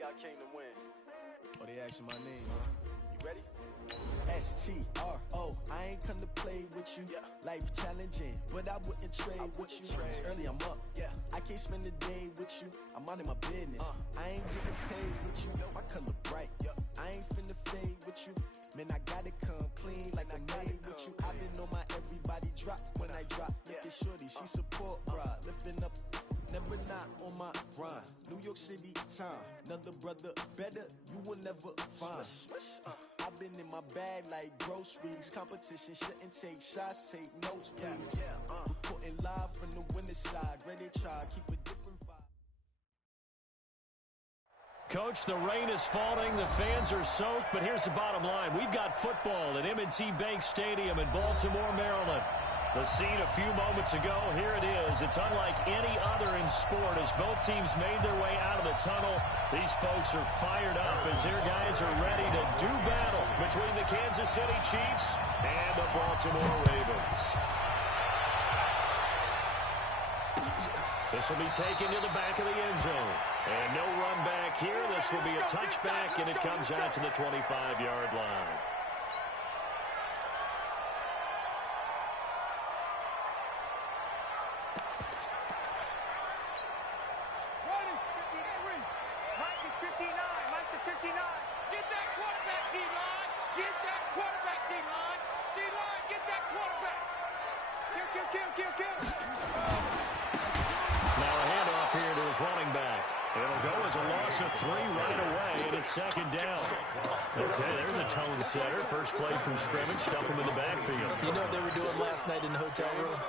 I came to win. Oh, they asking my name, huh? You ready? S-T-R-O, I ain't come to play with you. Life challenging, but I wouldn't trade with you. It's early, I'm up. I can't spend the day with you. I'm minding my business. I ain't getting paid with you. My color bright. I ain't finna fade with you. Man, I gotta come clean like I made with you. I've been on my everybody drop when I drop. Look at shorty, she support, bruh. Lifting up, never not on my grind. New York City time, another brother better, you will never find. I've been in my bag like groceries. Competition shouldn't take shots, take notes, please. Reporting live from the winner side. Ready to try, keep a different vibe. Coach, the rain is falling, the fans are soaked, but here's the bottom line. We've got football at M&T Bank Stadium in Baltimore, Maryland. The scene a few moments ago, here it is. It's unlike any other in sport as both teams made their way out of the tunnel. These folks are fired up as their guys are ready to do battle between the Kansas City Chiefs and the Baltimore Ravens. This will be taken to the back of the end zone. And no run back here. This will be a touchback, and it comes out to the 25-yard line. Running back. It'll go as a loss of 3 right away, and it's second down. Okay, there's a tone setter. First play from scrimmage, stuff him in the backfield. You know what they were doing last night in the hotel room?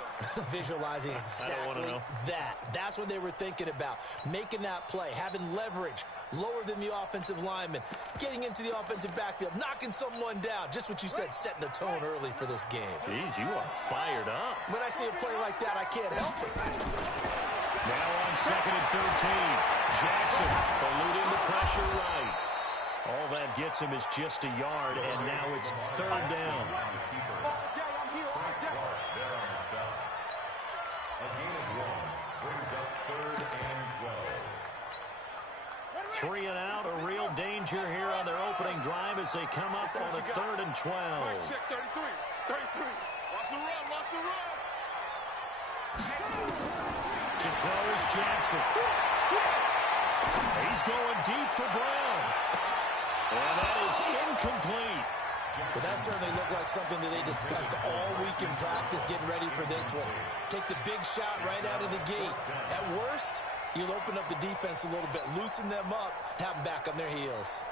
Visualizing exactly that. That's what they were thinking about. Making that play, having leverage, lower than the offensive lineman, getting into the offensive backfield, knocking someone down. Just what you said, setting the tone early for this game. Jeez, you are fired up. When I see a play like that, I can't help it. Now on 2nd and 13, Jackson eluding the pressure right. All that gets him is just a yard, and now it's 3rd down. A gain of 1 brings up 3rd and 12. 3 and out, a real danger here on their opening drive as they come up on a 3rd and 12. 33. Watch the run, watch the run. To throw is Jackson. He's going deep for Brown. And that is incomplete. Well, that certainly looked like something that they discussed all week in practice getting ready for this one. Take the big shot right out of the gate. At worst, you'll open up the defense a little bit, loosen them up, have them back on their heels.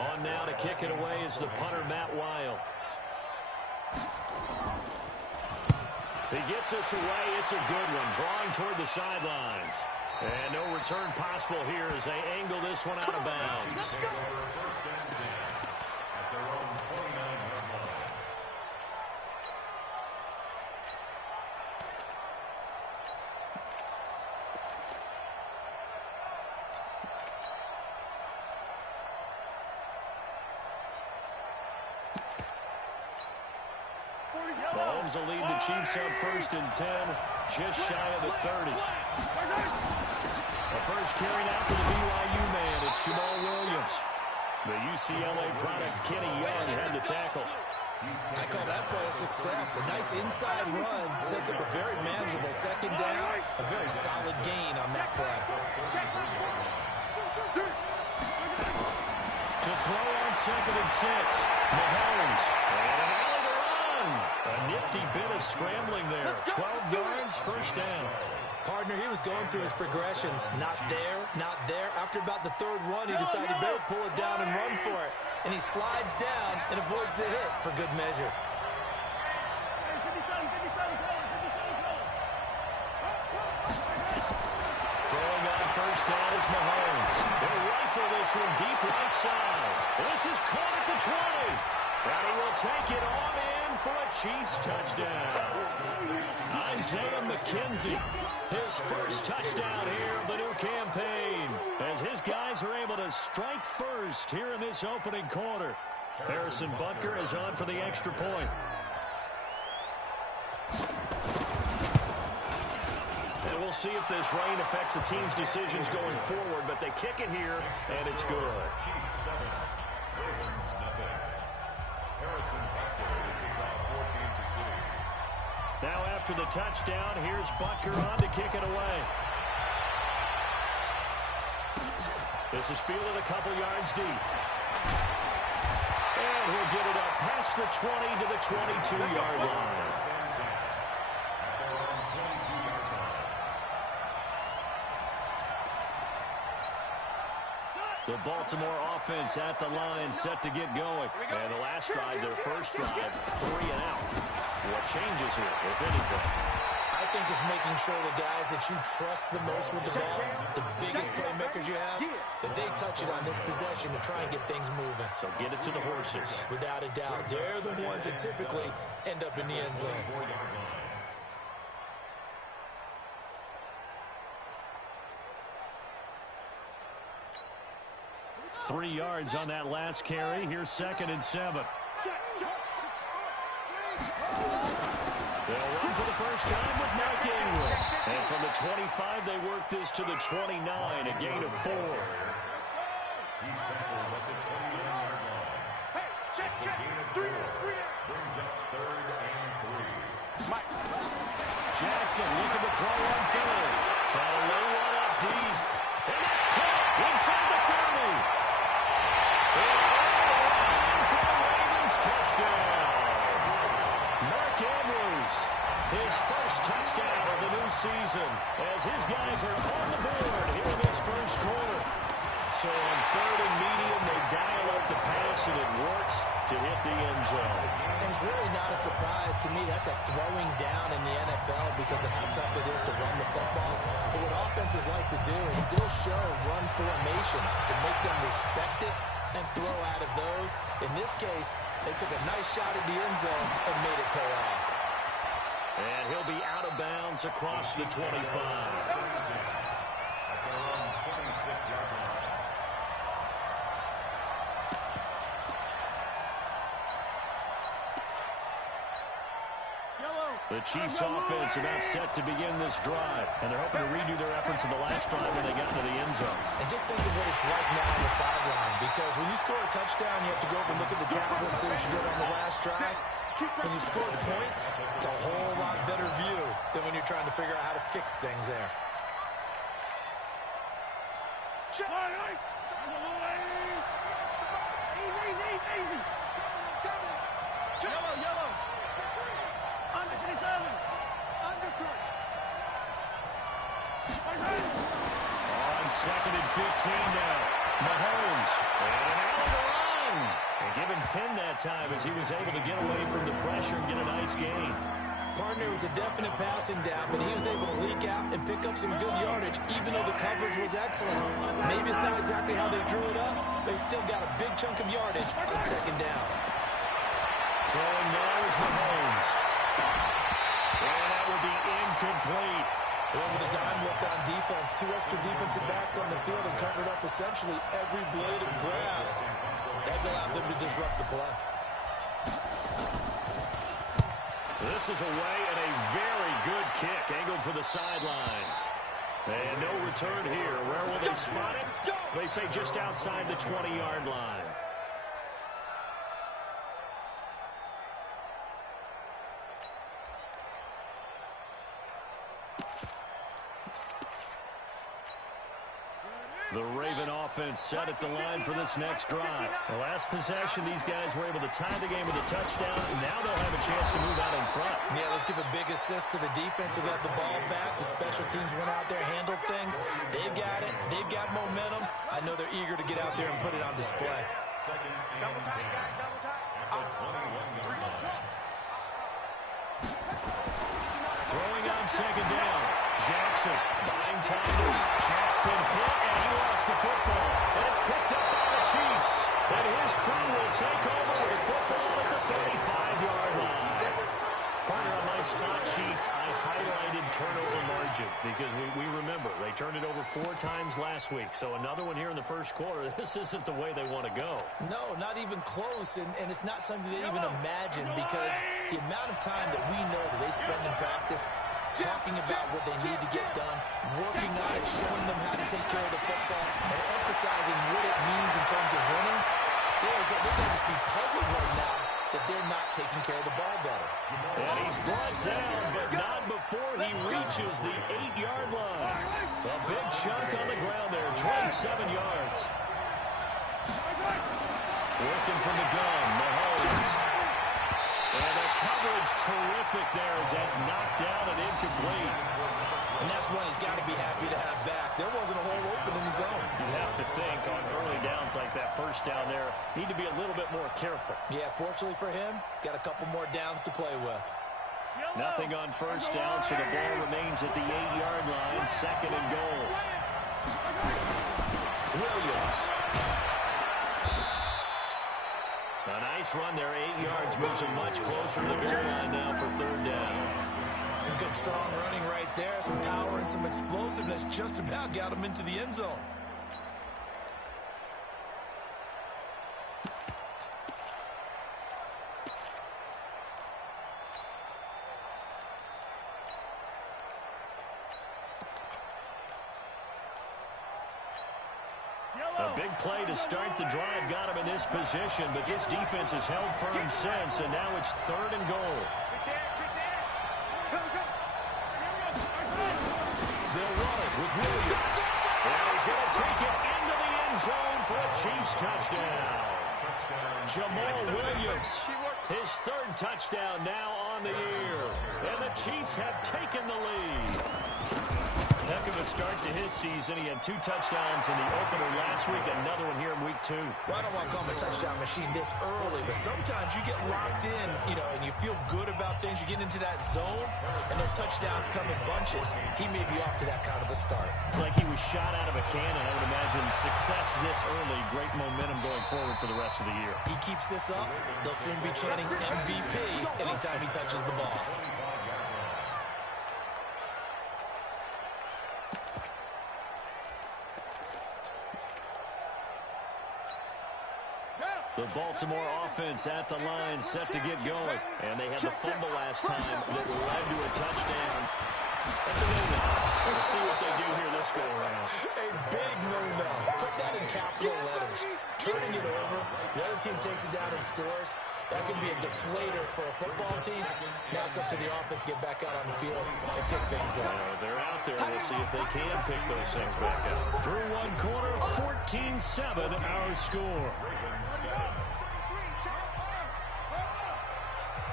On now to kick it away is the punter, Matt Weil. He gets us away. It's a good one. Drawing toward the sidelines. And no return possible here as they angle this one out of bounds. Mahomes will lead the Chiefs up 1st and 10, just shy of the 30. The first carry now for the BYU man. It's Jamal Williams. The UCLA product, Kenny Young, had the tackle. I call that play a success. A nice inside run sets up a very manageable 2nd down. A very solid gain on that play. To throw on 2nd and 6, Mahomes. A nifty bit of scrambling there. 12 yards, 1st down. Partner, he was going through his progressions. Not there, not there. After about the 3rd one, he decided to better pull it down and run for it. And he slides down and avoids the hit for good measure. Throwing on 1st down is Mahomes. They'll rifle this one deep right side. This is caught at the 20. And he will take it on in for a Chiefs touchdown. Isaiah McKenzie, his first touchdown here of the new campaign, as his guys are able to strike first here in this opening quarter. Harrison Butker is on for the extra point. And we'll see if this rain affects the team's decisions going forward, but they kick it here, and it's good. Chiefs 7, Ravens nothing. Harrison Butker to kick off for Kansas City. Now after the touchdown, here's Butker on to kick it away. This is fielded a couple yards deep. And he'll get it up past the 20 to the 22-yard line. The Baltimore offense at the line, set to get going. And the last drive, their first drive, 3 and out. What changes here, if anything? I think it's making sure the guys that you trust the most with the ball, the biggest playmakers you have, that they touch it on this possession to try and get things moving. So get it to the horses. Without a doubt, they're the ones that typically end up in the end zone. 3 yards on that last carry. Here's 2nd and 7. They'll run for the first time with Mark Ingram. And from the 25, they work this to the 29, a gain of 4. He's tackled at the 29-yard line. Hey, check. Brings up 3rd and 3. Mike. Jackson looking to throw on 3rd. Trying to lay one up deep. And that's caught inside the 30. For the Ravens touchdown. Mark Andrews, his first touchdown of the new season, as his guys are on the board here in this first quarter. So on 3rd and medium, they dial up the pass, and it works to hit the end zone. And it's really not a surprise to me. That's a throwing down in the NFL because of how tough it is to run the football. But what offenses like to do is still show run formations to make them respect it and throw out of those. In this case, they took a nice shot at the end zone and made it pay off. And he'll be out of bounds across the 25. At their own 26-yard line. The Chiefs offense about set to begin this drive, and they're hoping to redo their efforts in the last drive when they got into the end zone. And just think of what it's like now on the sideline, because when you score a touchdown, you have to go over and look at the tablet and see what you did on the last drive. When you score points, it's a whole lot better view than when you're trying to figure out how to fix things there. Yellow. Under 37. On 2nd and 15 now. Mahomes. And out of the run. And give him 10 that time as he was able to get away from the pressure and get a nice gain. Partner was a definite passing down, but he was able to leak out and pick up some good yardage, even though the coverage was excellent. Maybe it's not exactly how they drew it up, but he still got a big chunk of yardage on 2nd down. Throwing now is Mahomes. And that will be incomplete. Over the dime looked on defense. 2 extra defensive backs on the field and covered up essentially every blade of grass. That allowed them to disrupt the play. This is away and a very good kick angled for the sidelines. And no return here. Where will they spot it? They say just outside the 20-yard line. The Raven offense set at the line for this next drive. The last possession, these guys were able to tie the game with a touchdown, and now they'll have a chance to move out in front. Yeah, let's give a big assist to the defense who got the ball back. The special teams went out there, handled things. They've got it. They've got momentum. I know they're eager to get out there and put it on display. 2nd and 10. At the 21-yard line. Throwing on 2nd down. Jackson buying time. Jackson hit, and he lost the football. And it's picked up by the Chiefs. And his crew will take over with football at the 35-yard line. Partner, on my spot sheets, I highlighted turnover margin because we remember they turned it over 4 times last week. So another one here in the first quarter. This isn't the way they want to go. No, not even close, and it's not something they even imagine because the amount of time that we know that they spend in practice talking about what they need to get take care of the football and emphasizing what it means in terms of winning, they're going to just be puzzled right now that they're not taking care of the ball better. And he's brought down, but not before he reaches the 8-yard line. A big chunk on the ground there, 27 yards. Working from the gun, Mahomes. And the coverage terrific there as that's knocked down and incomplete. And that's one he's got to be happy to have back. There wasn't a hole open in the zone. You have to think on early downs like that first down there, need to be a little bit more careful. Yeah, fortunately for him, got a couple more downs to play with. Nothing on first down, so the ball remains at the 8-yard line, second and goal. Williams. A nice run there, 8 yards, moves him much closer to the goal line now for third down. Some good strong running right there, some power and some explosiveness just about got him into the end zone. A big play to start the drive got him in this position, but this defense has held firm since, and now it's third and goal. They'll run it with Williams. And he's going to take it into the end zone for a Chiefs touchdown. Jamal Williams, his third touchdown now on the year. And the Chiefs have taken the lead. Heck of a start to his season. He had 2 touchdowns in the opener last week, another one here in week 2. Well, I don't want to call him a touchdown machine this early, but sometimes you get locked in, and you feel good about things. You get into that zone, and those touchdowns come in bunches. He may be off to that kind of a start. Like he was shot out of a cannon. I would imagine success this early, great momentum going forward for the rest of the year. He keeps this up, they'll soon be chanting MVP anytime he touches the ball. The Baltimore offense at the line, set to get going. And they had the fumble last time that led to a touchdown. That's a no-no. We'll see what they do here this go-around. A big no-no. Put that in capital letters. Turning it over, the other team takes it down and scores. That can be a deflator for a football team. Now it's up to the offense to get back out on the field and pick things up. They're out there. We'll see if they can pick those things back up. Through one quarter, 14-7 our score.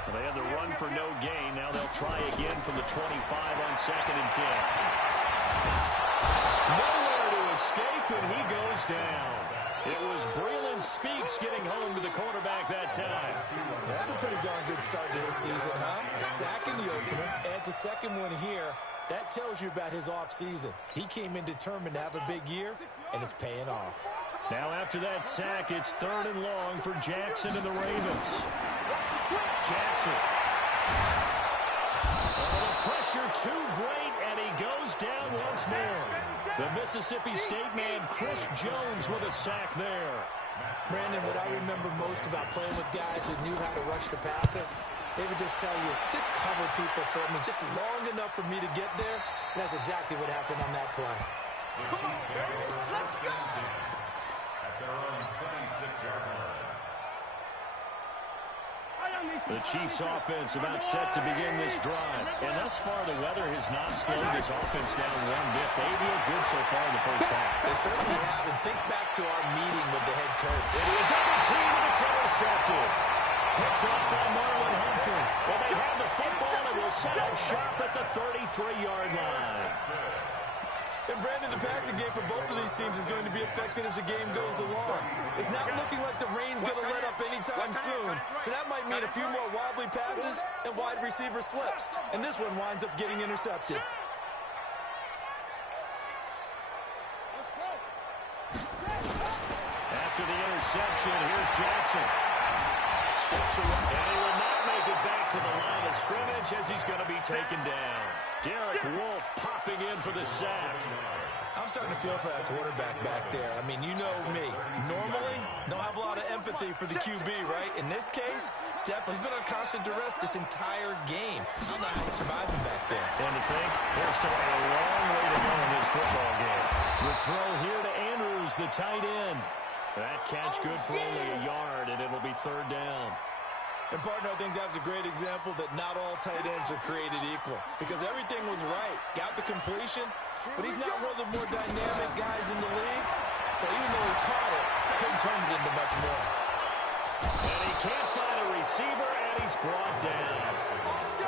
Well, they had the run for no gain. Now they'll try again from the 25 on second and 10. Nowhere to escape, and he goes down. It was Breland Speaks getting home to the quarterback that time. That's a pretty darn good start to his season, huh? A sack in the opener, adds a second one here. That tells you about his offseason. He came in determined to have a big year, and it's paying off. Now after that sack, it's third and long for Jackson and the Ravens. Jackson. Oh, the pressure too great, and he goes down once more. The Mississippi State man, Chris Jones, with a sack there. Brandon, what I remember most about playing with guys who knew how to rush the passer, they would just tell you, just cover people for me, just long enough for me to get there. And that's exactly what happened on that play. Let's go! At their own 26-yard line. The Chiefs offense about set to begin this drive. And thus far, the weather has not slowed this offense down one bit. They've looked good so far in the first half. They certainly have. And think back to our meeting with the head coach. Into a double team, and it's intercepted. Picked up by Marlon Humphrey. Well, they have the football, and will set up shop at the 33-yard line. And Brandon, the passing game for both of these teams is going to be affected as the game goes along. It's not looking like the rain's going to let up anytime soon. So that might mean a few more wobbly passes and wide receiver slips. And this one winds up getting intercepted. After the interception, here's Jackson. Steps away, and he will not make it back to the line of scrimmage as he's going to be taken down. Derek Wolfe popping in for the sack. I'm starting to feel for that quarterback back there. I mean, you know me. Normally, don't have a lot of empathy for the QB, right? In this case, definitely. He's been on constant duress this entire game. I don't know how he's surviving back there. And to think, there's still a long way to go in this football game. With 3 the tight end. That catch good for only a yard, and it'll be third down. And, partner, I think that's a great example that not all tight ends are created equal because everything was right. Got the completion, but he's not one of the more dynamic guys in the league. So even though he caught it, couldn't turn it into much more. And he can't find a receiver, and he's brought down.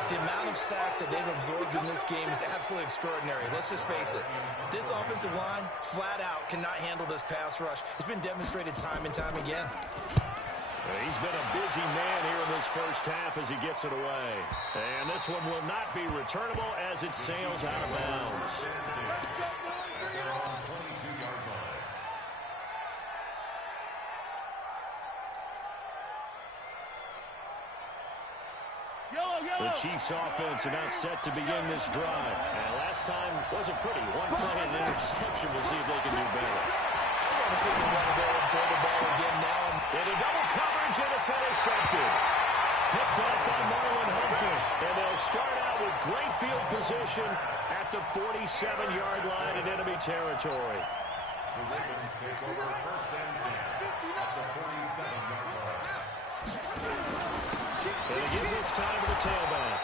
The amount of sacks that they've absorbed in this game is absolutely extraordinary. Let's just face it. This offensive line, flat out, cannot handle this pass rush. It's been demonstrated time and time again. He's been a busy man here in this first half as he gets it away. And this one will not be returnable as it sails out of bounds. The Chiefs offense about set to begin this drive. And last time wasn't pretty. One play and an interception. We'll see if they can do better. I want to see them want to go and throw the ball again now. Into double coverage, and it's intercepted. Picked up by Marlon Humphrey. And they'll start out with great field position at the 47-yard line in enemy territory. The Ravens take over first and 10 at the 47-yard line. And again this time to the tailback.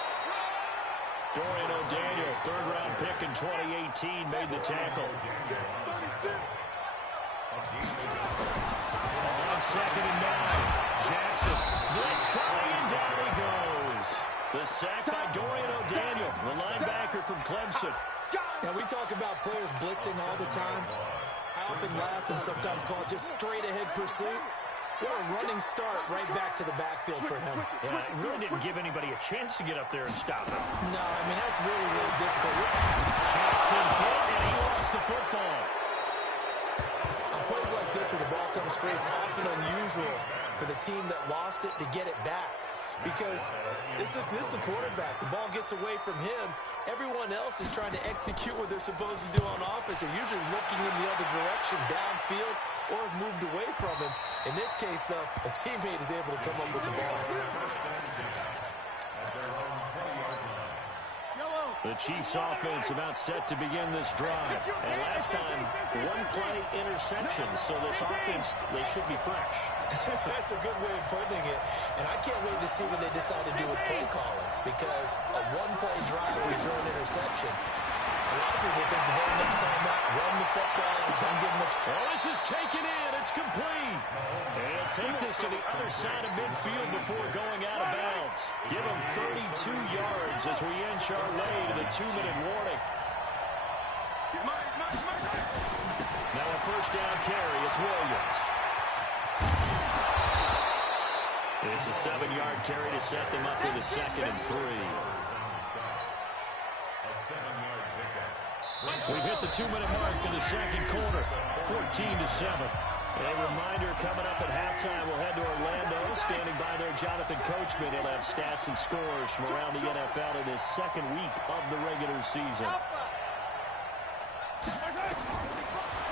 Dorian O'Daniel, third-round pick in 2018, made the tackle. On 2nd and 9, Jackson. Blitz coming, and down he goes. The sack by Dorian O'Daniel, the linebacker from Clemson. Now, we talk about players blitzing all the time. I often laugh and sometimes call it just straight-ahead pursuit. What a running start right back to the backfield for him. Yeah, it really didn't give anybody a chance to get up there and stop him. No, I mean, that's really, really difficult. Jackson hit, and he lost the football. On plays like this where the ball comes free, it's often unusual for the team that lost it to get it back. Because this is the quarterback. The ball gets away from him. Everyone else is trying to execute what they're supposed to do on offense. They're usually looking in the other direction, downfield, or have moved away from him. In this case, though, a teammate is able to come up with the ball. The Chiefs offense about set to begin this drive. And last time, one-play interception. So this offense, they should be fresh. That's a good way of putting it. And I can't wait to see what they decide to do with play calling. Because a one-play drive where you throw an interception, a lot of people think the very next time out, run the football and don't give them a... Oh, this is taken in. It's complete. And he'll take this to the other side of midfield before going out of bounds. Give him 32 yards as we inch our way to the 2-minute warning. Now a first down carry. It's Williams. It's a 7-yard carry to set them up with a 2nd and 3. We've hit the 2-minute mark in the second quarter, 14-7. A reminder coming up at halftime, we'll head to Orlando. Standing by there, Jonathan Coachman. He'll have stats and scores from around the NFL in his second week of the regular season.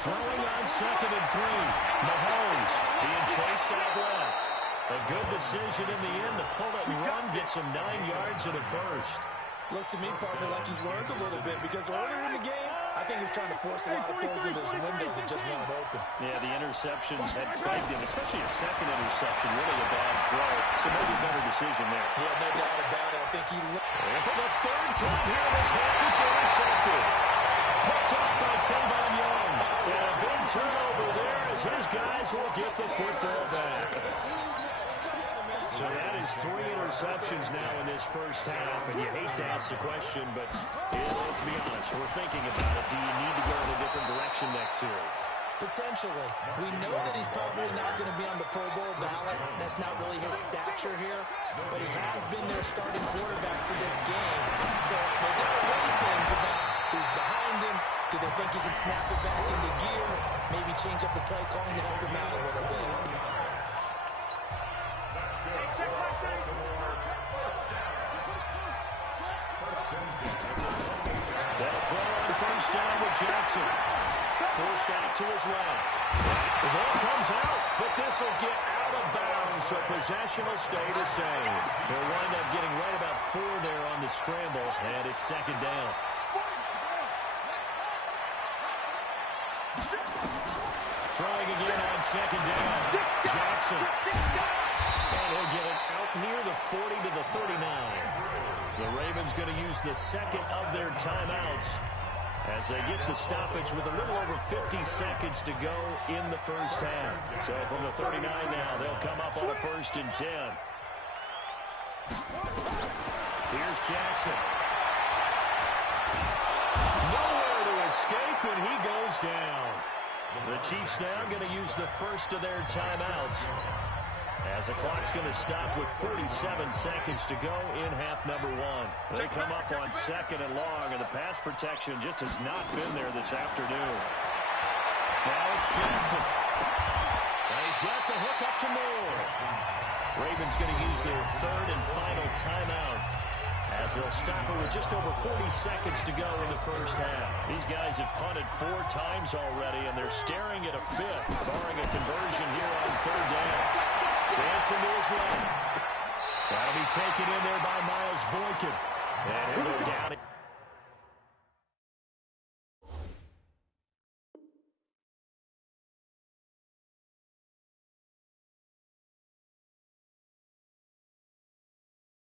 Throwing on 2nd and 3. Mahomes being chased out left. A good decision in the end to pull it and run, get some 9 yards and a first. Looks to me, partner, like he's learned a little bit because earlier in the game, I think he was trying to force a lot of throws into his windows that just weren't open. Yeah, the interceptions had plagued him, especially a second interception, really a bad throw. So maybe a better decision there. Yeah, no doubt about it. I think he... And for the third time here in this half, it's intercepted. Picked up by Tavon Young. And a big turnover there as his guys will get the football back. So that is 3 interceptions now in this first half, and you hate to ask the question, but let's be honest, we're thinking about it. Do you need to go in a different direction next series? Potentially. We know that he's probably not going to be on the Pro Bowl ballot. That's not really his stature here, but he has been their starting quarterback for this game. So they're going to weigh things about who's behind him. Do they think he can snap it back into gear? Maybe change up the play calling to help him out a little bit. They'll throw on first down with Jackson. Forced out to his left. The ball comes out, but this will get out of bounds, so possession will stay the same. They'll wind up getting right about 4 there on the scramble, and it's 2nd down. Throwing again on second down. Jackson. And he'll get it out near the 40 to the 39. The Ravens going to use the second of their timeouts as they get the stoppage with a little over 50 seconds to go in the first half. So from the 39 now, they'll come up on a 1st and 10. Here's Jackson. Nowhere to escape, and he goes down. The Chiefs now going to use the first of their timeouts as the clock's going to stop with 47 seconds to go in half number 1. They come up on 2nd and long, and the pass protection just has not been there this afternoon. Now it's Jackson. And he's got the hook up to Moore. Ravens going to use their 3rd and final timeout as they'll stop it with just over 40 seconds to go in the first half. These guys have punted 4 times already, and they're staring at a 5th, barring a conversion here on 3rd down. Dancing to his left. That'll be taken in there by Miles Boykin. And he'll go down.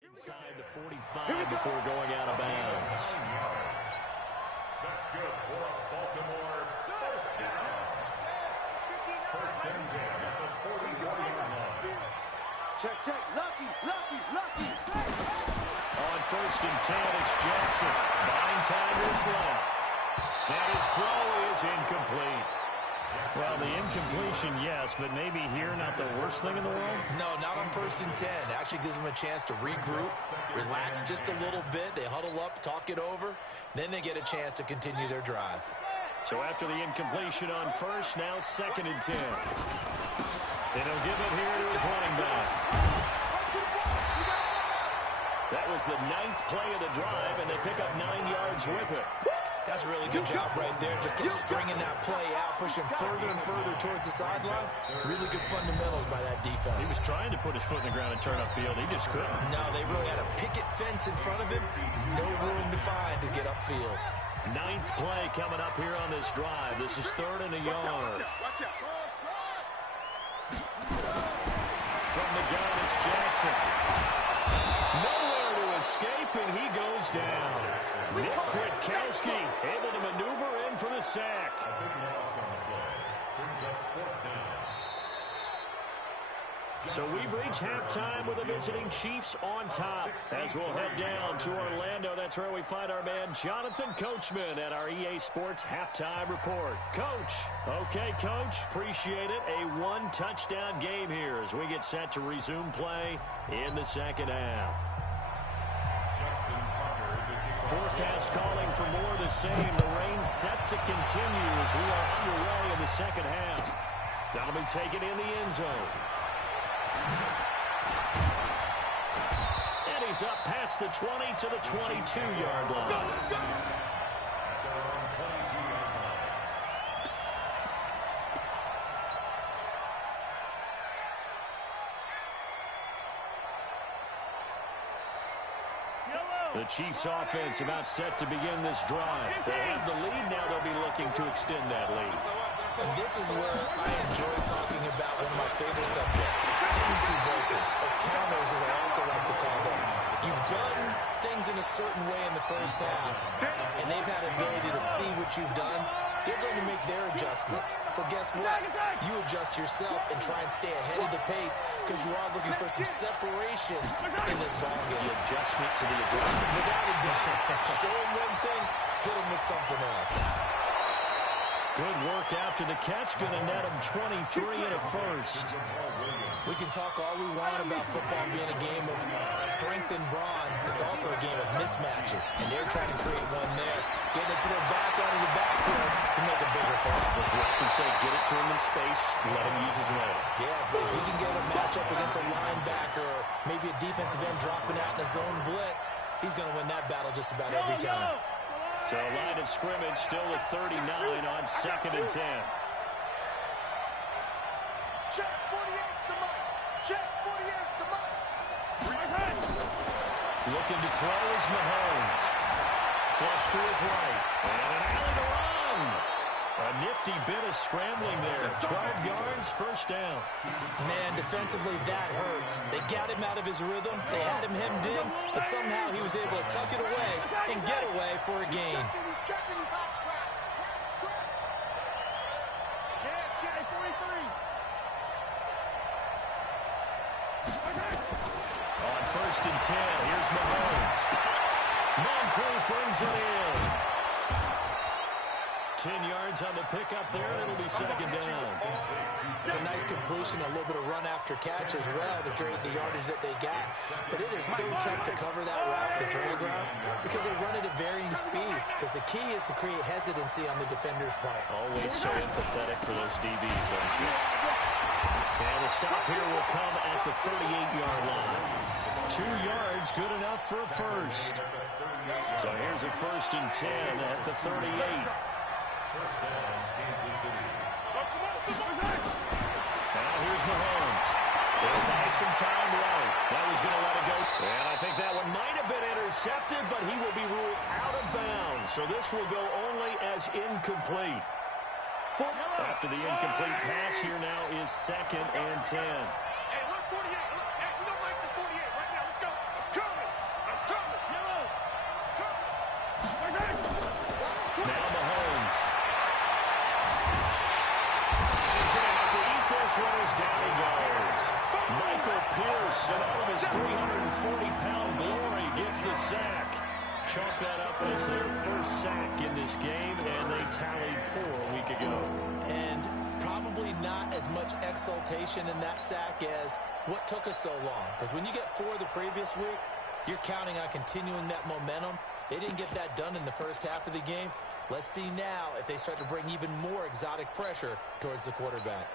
Inside the 45 before going out of bounds. That's good for a Baltimore first down. First and 10 at the 41-yard line. Check, check. Lucky, lucky, lucky. On 1st and 10, it's Jackson. 9 timers left. And his throw is incomplete. Well, the incompletion, yes, but maybe here not the worst thing in the world? No, not on 1st and 10. Actually gives them a chance to regroup, relax just a little bit. They huddle up, talk it over. Then they get a chance to continue their drive. So after the incompletion on 1st, now 2nd and 10. And he'll give it here to his running back. That was the 9th play of the drive, and they pick up 9 yards with it. That's a really good job right there. Just kept stringing that play out, pushing further and further towards the sideline. Really good fundamentals by that defense. He was trying to put his foot in the ground and turn upfield. He just couldn't. No, they really had a picket fence in front of him. No room to find to get upfield. 9th play coming up here on this drive. This is 3rd and a yard. Watch out. From the gun, it's Jackson. Nowhere to escape, and he goes down. Nick Kwiatkowski able to maneuver in for the sack. A big loss on the play. Brings up 4th down. So we've reached halftime with the visiting Chiefs on top. As we'll head down to Orlando, that's where we find our man Jonathan Coachman at our EA Sports Halftime Report. Coach. Okay, Coach. Appreciate it. A 1-touchdown game here as we get set to resume play in the second half. Forecast calling for more of the same. The rain set to continue as we are underway in the second half. That'll be taken in the end zone. And he's up past the 20 to the 22-yard line. The Chiefs offense about set to begin this drive. They have the lead now. They'll be looking to extend that lead. And this is where I enjoy talking about one of my favorite subjects, tendency breakers, or counters as I also like to call them. You've done things in a certain way in the first half, and they've had ability to see what you've done. They're going to make their adjustments. So guess what? You adjust yourself and try and stay ahead of the pace because you are looking for some separation in this ball game. The adjustment to the adjustment. Without a doubt. Show them one thing, hit them with something else. Good work after the catch. Going to net him 23 and a first. We can talk all we want about football being a game of strength and brawn. It's also a game of mismatches, and they're trying to create one there. Getting it to their back out of the backfield to make a bigger play. As Rock can say, get it to him in space, let him use his leg. Yeah, if he can get a matchup against a linebacker or maybe a defensive end dropping out in a zone blitz, he's going to win that battle just about every time. So line of scrimmage still with 39 on 2nd and 10. Check 48's the mic. Check 48's the mic. Looking to throw is Mahomes. Flush to his right. And an alley to run. A nifty hefty bit of scrambling there. 12 yards, first down. Man, defensively, that hurts. They got him out of his rhythm. They had him hemmed in, but somehow he was able to tuck it away and get away for a gain. He's checking his hot strap. Yeah, 43. On 1st and 10, here's Mahomes. Moncrief brings it in. 10 yards on the pickup there, and it'll be second down. It's a nice completion, a little bit of run after catch as well to create the yardage that they got. But it is so tough to cover that route, the drag route, because they run it at varying speeds. Because the key is to create hesitancy on the defender's part. Always so empathetic for those DBs, aren't you? And the stop here will come at the 38-yard line. 2 yards, good enough for a first. So here's a 1st and 10 at the 38. First down, Kansas City. Now here's Mahomes. They'll buy some time right. That was going to let it go. And I think that one might have been intercepted, but he will be ruled out of bounds. So this will go only as incomplete. After the incomplete pass, here now is 2nd and 10. Hey, look, 48. Look, hey, we don't like the 48 right now. Let's go. I'm coming. Now Mahomes. He's going to have to eat this one as down he goes. Michael Pierce, in all of his 340-pound glory, gets the sack. Chalk that up as their first sack in this game, and they tallied 4 a week ago. And probably not as much exultation in that sack as what took us so long. Because when you get 4 the previous week, you're counting on continuing that momentum. They didn't get that done in the first half of the game. Let's see now if they start to bring even more exotic pressure towards the quarterback.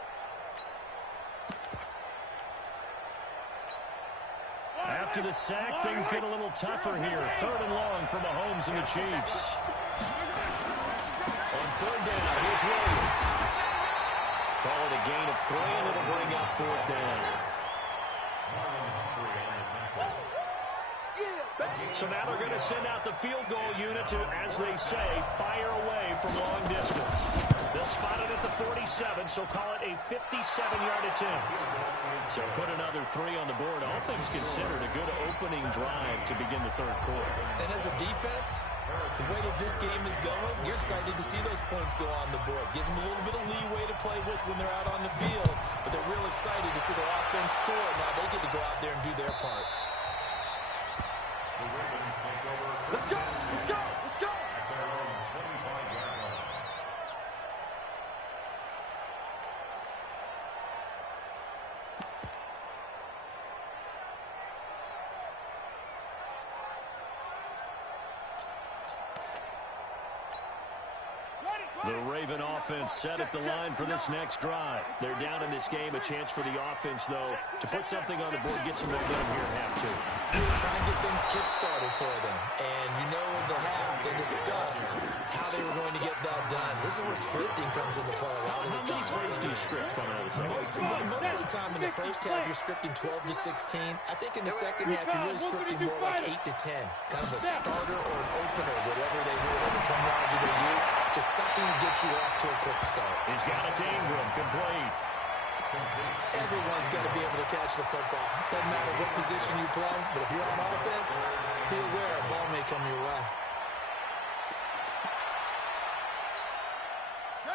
After the sack, things get a little tougher here. 3rd and long for Mahomes and the Chiefs. On 3rd down, here's Williams. Call it a gain of 3, and it'll bring up 4th down. So now they're going to send out the field goal unit to, as they say, fire away from long distance. They'll spot it at the 47, so call it a 57-yard attempt. So put another 3 on the board. All things considered, a good opening drive to begin the 3rd quarter. And as a defense, the way that this game is going, you're excited to see those points go on the board. Gives them a little bit of leeway to play with when they're out on the field, but they're real excited to see their offense score. Now they get to go out there and do their part. Let's go. Let's go. Let's go. At their own 25-yard line. The Raven offense set at the line for this next drive. They're down in this game. A chance for the offense, though, to put something on the board, get some momentum here at half 2. Trying to get things kick-started for them. And you know in the half, they discussed how they were going to get that done. This is where scripting comes into play a lot of the time. How many plays do you script coming out of the second? Most of the time in the first half, you're scripting 12 to 16. I think in the second half, you're really scripting more like 8 to 10. Kind of a starter or an opener, whatever they will, whatever terminology they use. Just something to get you off to a quick start. He's got it to Ingram, complete. Everyone's got to be able to catch the football. Doesn't matter what position you play, but if you're on offense, be aware a ball may come your way.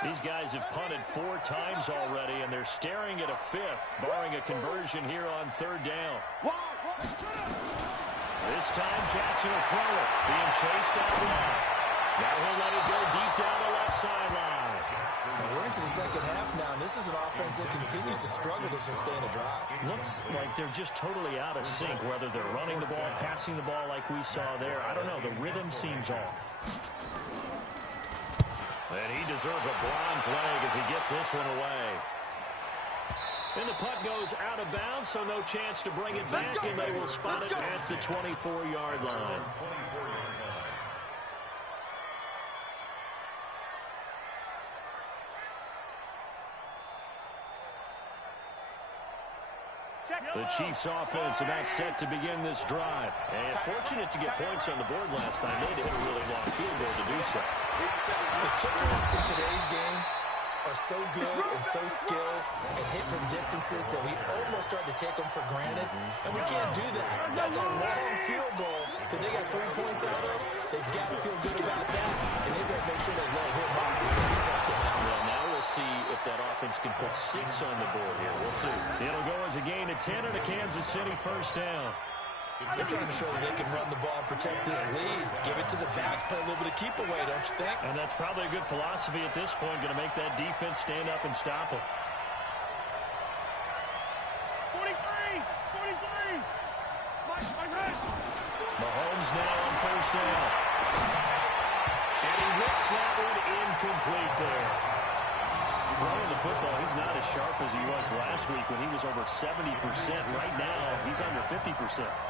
These guys have punted 4 times already, and they're staring at a 5th, barring a conversion here on 3rd down. This time, Jackson will throw it, being chased out left. Now he'll let it go deep down the left sideline. And we're into the second half now, and this is an offense that continues to struggle to sustain a drive. Looks like they're just totally out of sync, whether they're running the ball, passing the ball like we saw there. I don't know. The rhythm seems off. And he deserves a bronze leg as he gets this one away. And the punt goes out of bounds, so no chance to bring it back, and they will spot it at the 24-yard line. The Chiefs offense about set to begin this drive. And fortunate to get points on the board last time. They had to hit a really long field goal to do so. The kickers in today's game are so good and so skilled and hit from distances that we almost start to take them for granted, and we can't do that. That's a long field goal that they got 3 points out of. They've got to feel good about that, and they've got to make sure they let him up because he's up to them. Well, now we'll see if that offense can put 6 on the board here. We'll see. It'll go as a gain of 10 and a Kansas City first down. They're trying to show that they can run the ball and protect this lead. Give it to the backs, play a little bit of keep away, don't you think? And that's probably a good philosophy at this point, going to make that defense stand up and stop them. 43! 43! Mahomes now on first down. And he whips that one incomplete there. Throwing the football, he's not as sharp as he was last week when he was over 70%. Right now, he's under 50%.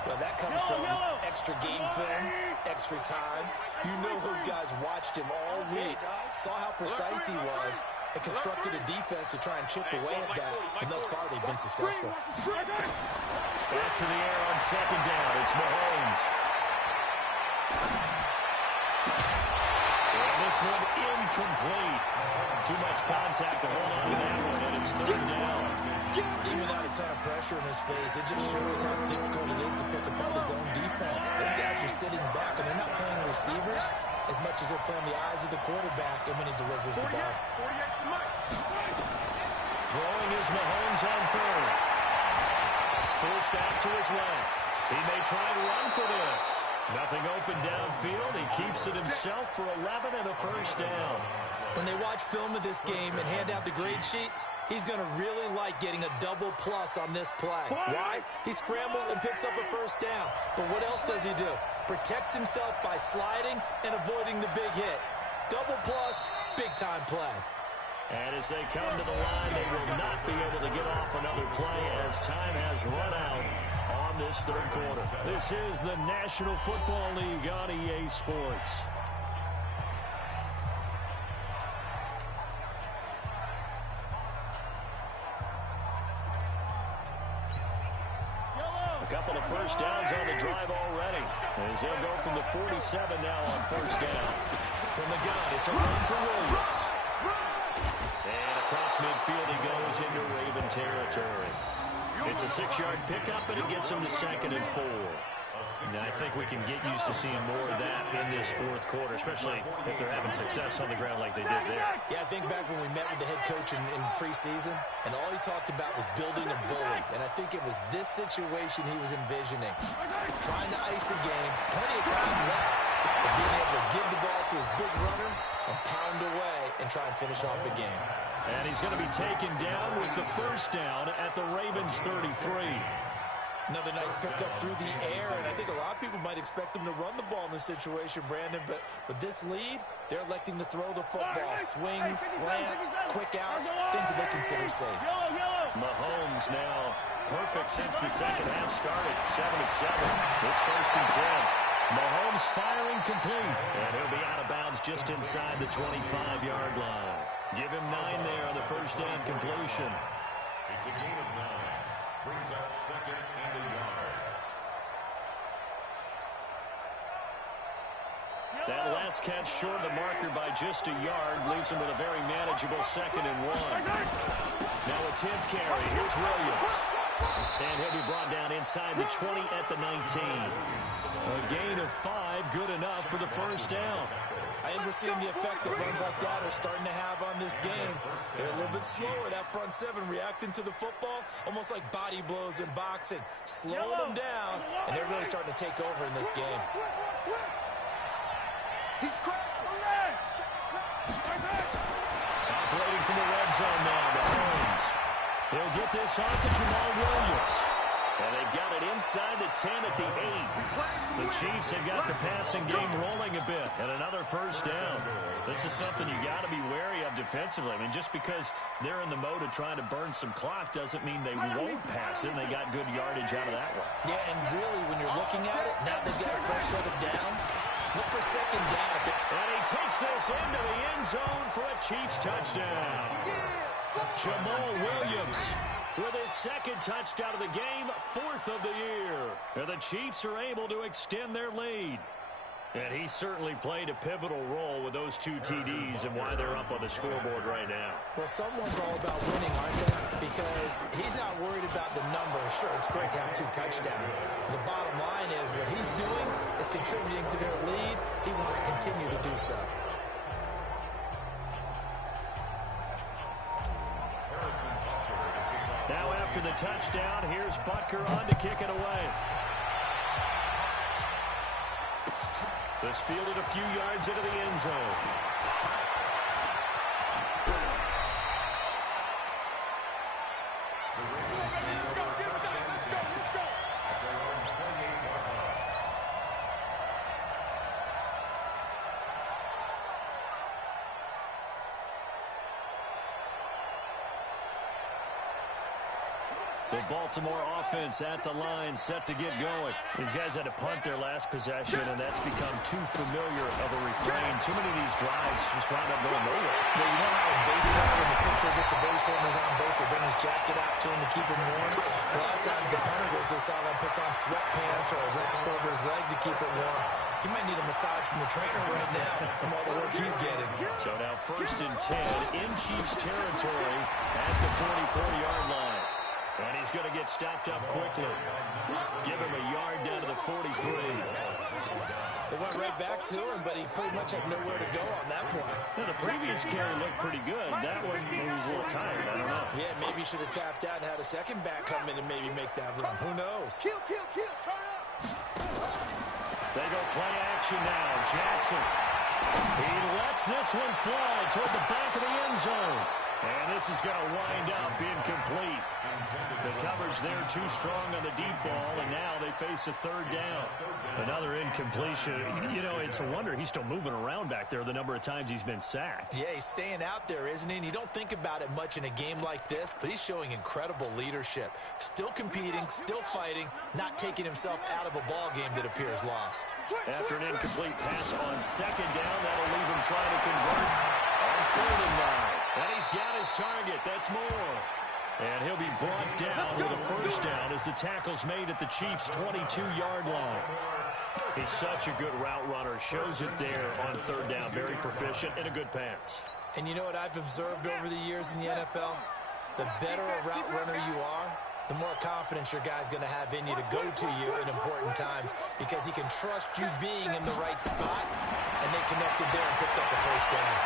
Well, that comes from extra game film, extra time. You know those guys watched him all week, saw how precise he was, and constructed a defense to try and chip away at that. And thus far, they've been successful. Back to the air on second down. It's Mahomes. And this one incomplete. Too much contact to hold on to that one, and it's third down. Even without a ton of pressure in his face, it just shows how difficult it is to pick apart his own defense. Those guys are sitting back, and they're not playing receivers as much as they're playing the eyes of the quarterback and when he delivers the ball. Throwing is Mahomes on third. Forced out to his left. He may try and run for this. Nothing open downfield. He keeps it himself for 11 and a first down. When they watch film of this game and hand out the grade sheets, he's going to really like getting a double plus on this play. Why? He scrambles and picks up a first down. But what else does he do? Protects himself by sliding and avoiding the big hit. Double plus, big-time play. And as they come to the line, they will not be able to get off another play as time has run out on this third quarter. This is the National Football League on EA Sports. A couple of first downs on the drive already, as they'll go from the 47 now on first down. From the gun, it's a run for Williams. And across midfield he goes into Raven territory. It's a 6-yard pickup, and it gets him to 2nd and 4. Now, I think we can get used to seeing more of that in this fourth quarter, especially if they're having success on the ground like they did there. Yeah, I think back when we met with the head coach in preseason, and all he talked about was building a bully. And I think it was this situation he was envisioning. Trying to ice a game, plenty of time left, but being able to give the ball to his big runner and pound away and try and finish off a game. And he's going to be taken down with the first down at the Ravens' 33. Another nice pickup through the air, and I think a lot of people might expect him to run the ball in this situation, Brandon, but with this lead, they're electing to throw the football. Swings, slants, quick outs, things that they consider safe. Mahomes now perfect since the second half started. 7 of 7. It's 1st and 10. Mahomes firing complete, and he'll be out of bounds just inside the 25-yard line. Give him 9 there on the first down completion. It's a gain of 9. Brings up 2nd and a yard. That last catch short of the marker by just a yard leaves him with a very manageable 2nd and 1. Now a 10th carry. Here's Williams. And he'll be brought down inside the 20 at the 19. A gain of 5, good enough for the first down. I think we're seeing the effect that runs like that are starting to have on this game. They're a little bit slower, that front 7, reacting to the football, almost like body blows in boxing. Slowing them down, and they're really starting to take over in this game. He's cracking. Operating from the red zone now, Mahomes. He'll get this off to Jamal Williams. And they've got it inside the 10 at the 8. The Chiefs have got the passing game rolling a bit. And another first down. This is something you got to be wary of defensively. I mean, just because they're in the mode of trying to burn some clock doesn't mean they won't pass it. And they got good yardage out of that one. Yeah, and really, when you're looking at it, now they've got a fresh set of downs. Look for 2nd down. And he takes this into the end zone for a Chiefs touchdown. Jamal Williams with his 2nd touchdown of the game, 4th of the year. And the Chiefs are able to extend their lead. And he certainly played a pivotal role with those 2 TDs and why they're up on the scoreboard right now. Well, someone's all about winning, aren't they? Because he's not worried about the number. Sure, it's great to have 2 touchdowns. The bottom line is what he's doing is contributing to their lead. He wants to continue to do so. Now after the touchdown, here's Butker on to kick it away. This fielded a few yards into the end zone. The Baltimore offense at the line, set to get going. These guys had to punt their last possession, and that's become too familiar of a refrain. Too many of these drives just wound up going nowhere. Well, you know how a base runner, when the pitcher gets a base hit and he's on base, they bring his jacket out to him to keep him warm. A lot of times the punter goes to the sideline, puts on sweatpants or a wrap over his leg to keep it warm. He might need a massage from the trainer right now from all the work he's getting. So now 1st and 10 in Chiefs territory at the 44-yard line. And he's going to get stopped up quickly. Give him a yard down to the 43. They went right back to him, but he pretty much had nowhere to go on that play. Now, the previous carry looked pretty good. That one, maybe he was a little tired. I don't know. Yeah, maybe he should have tapped out and had a second back come in and maybe make that run. Who knows? Kill, turn up. They go play action now. Jackson. He lets this one fly toward the back of the end zone. And this is going to wind up incomplete. The coverage there too strong on the deep ball, and now they face a 3rd down. Another incompletion. You know, it's a wonder he's still moving around back there the number of times he's been sacked. Yeah, he's staying out there, isn't he? And you don't think about it much in a game like this, but he's showing incredible leadership. Still competing, still fighting, not taking himself out of a ball game that appears lost. After an incomplete pass on 2nd down, that'll leave him trying to convert on 3rd and 9. And he's got his target. That's Moore. And he'll be brought down with a 1st down as the tackle's made at the Chiefs' 22-yard line. He's such a good route runner. Shows it there on 3rd down. Very proficient and a good pass. And you know what I've observed over the years in the NFL? The better a route runner you are, the more confidence your guy's going to have in you to go to you in important times because he can trust you being in the right spot, and they connected there and picked up the 1st down.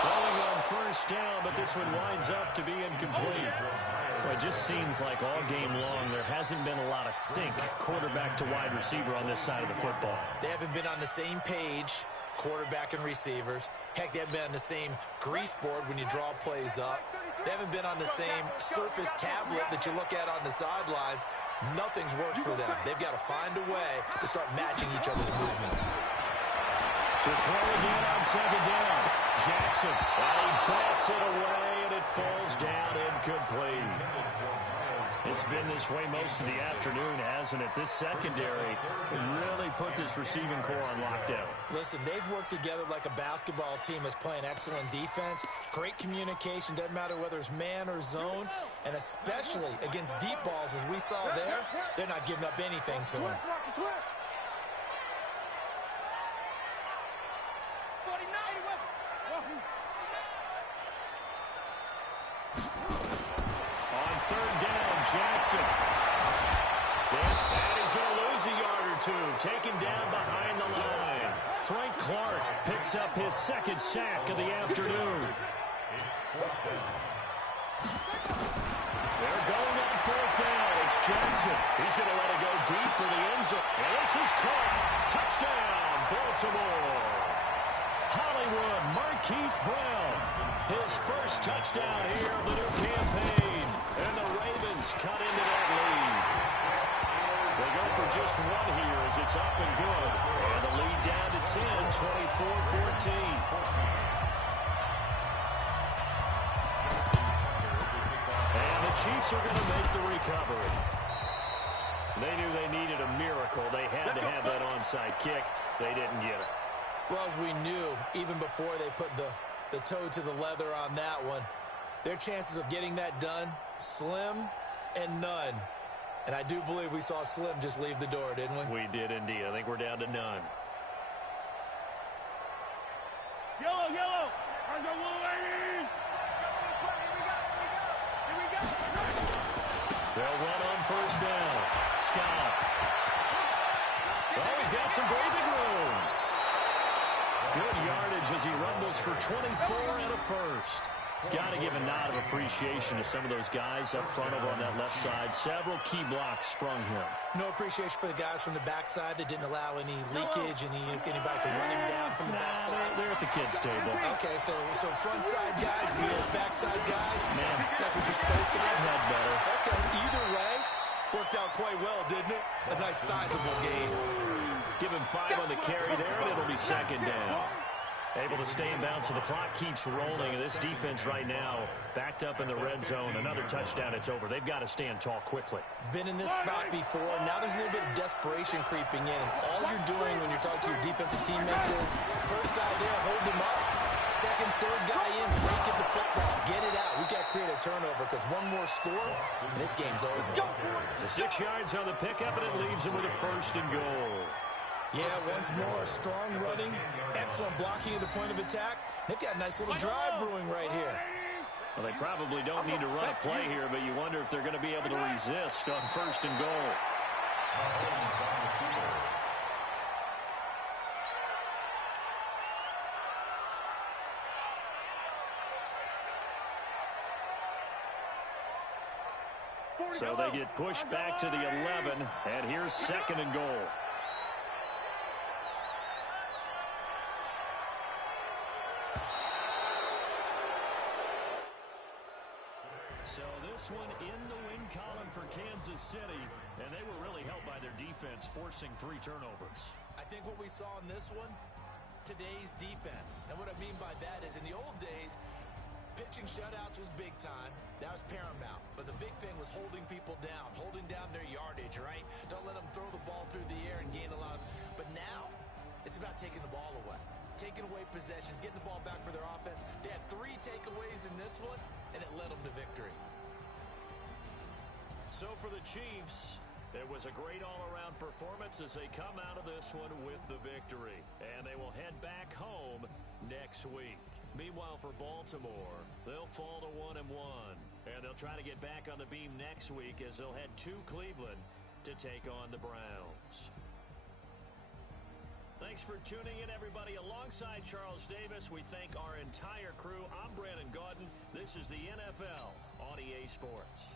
Throwing on 1st down, but this one winds up to be incomplete. Well, it just seems like all game long there hasn't been a lot of sync quarterback to wide receiver on this side of the football. They haven't been on the same page, quarterback and receivers. Heck, they haven't been on the same grease board when you draw plays up. They haven't been on the same surface tablet that you look at on the sidelines. Nothing's worked for them. They've got to find a way to start matching each other's movements. To throw again on 2nd down. Jackson, and he bats it away, and it falls down incomplete. It's been this way most of the afternoon, hasn't it? This secondary really put this receiving core on lockdown. Listen, they've worked together like a basketball team that's playing excellent defense. Great communication, doesn't matter whether it's man or zone, and especially against deep balls, as we saw there, they're not giving up anything to them. On 3rd down, Jackson. And he's going to lose a yard or two. Taken down behind the line. Frank Clark picks up his 2nd sack of the afternoon. They're going on 4th down. It's Jackson. He's going to let it go deep for the end zone. And this is caught. Touchdown, Baltimore. Hollywood Marquise Brown. His 1st touchdown here of the new campaign. And the Ravens cut into that lead. They go for just 1 here as it's up and good. And the lead down to 10, 24-14. And the Chiefs are going to make the recovery. They knew they needed a miracle. They had to have that onside kick. They didn't get it. Well, as we knew, even before they put the toe to the leather on that one, their chances of getting that done, slim and none. And I do believe we saw Slim just leave the door, didn't we? We did indeed. I think we're down to none. Yellow, yellow. Let's go, Wolverine. Here we go. They'll run on first down. Scott. Oh, he's got some breathing room. Good yardage as he rumbles for 24 and a first. Got to give a nod of appreciation to some of those guys up front over on that left side. Several key blocks sprung him. No appreciation for the guys from the backside that didn't allow any leakage, anybody could run him down from the backside. They're at the kids' table. Okay, so front side guys good, backside guys, man, that's what you're supposed to do. Had better. Okay, either way, worked out quite well, didn't it? A nice sizable gain. Give him 5 on the carry there, and it'll be second down. Able to stay in bounds, so the clock keeps rolling. And this defense right now, backed up in the red zone. Another touchdown, it's over. They've got to stand tall quickly. Been in this spot before. Now there's a little bit of desperation creeping in. And all you're doing when you're talking to your defensive teammates is, first guy there, hold him up. Second, third guy in, break it the football. Get it out. We got to create a turnover because one more score, and this game's over. The 6 yards on the pickup, and it leaves him with a first and goal. Yeah, once more, strong running, excellent blocking at the point of attack. They've got a nice little drive brewing right here. Well, they probably don't need to run a play here, but you wonder if they're going to be able to resist on first and goal. So they get pushed back to the 11, and here's second and goal. So this one in the win column for Kansas City, and they were really helped by their defense, forcing 3 turnovers. I think what we saw in this one, today's defense. And what I mean by that is in the old days, pitching shutouts was big time. That was paramount. But the big thing was holding people down, holding down their yardage, right? Don't let them throw the ball through the air and gain a lot. But now, it's about taking the ball away. Taking away possessions, getting the ball back for their offense. They had 3 takeaways in this one, and it led them to victory. So for the Chiefs, it was a great all-around performance as they come out of this one with the victory. And they will head back home next week. Meanwhile, for Baltimore, they'll fall to 1-1. And they'll try to get back on the beam next week as they'll head to Cleveland to take on the Browns. Thanks for tuning in, everybody. Alongside Charles Davis, we thank our entire crew. I'm Brandon Gotw. This is the NFL on EA Sports.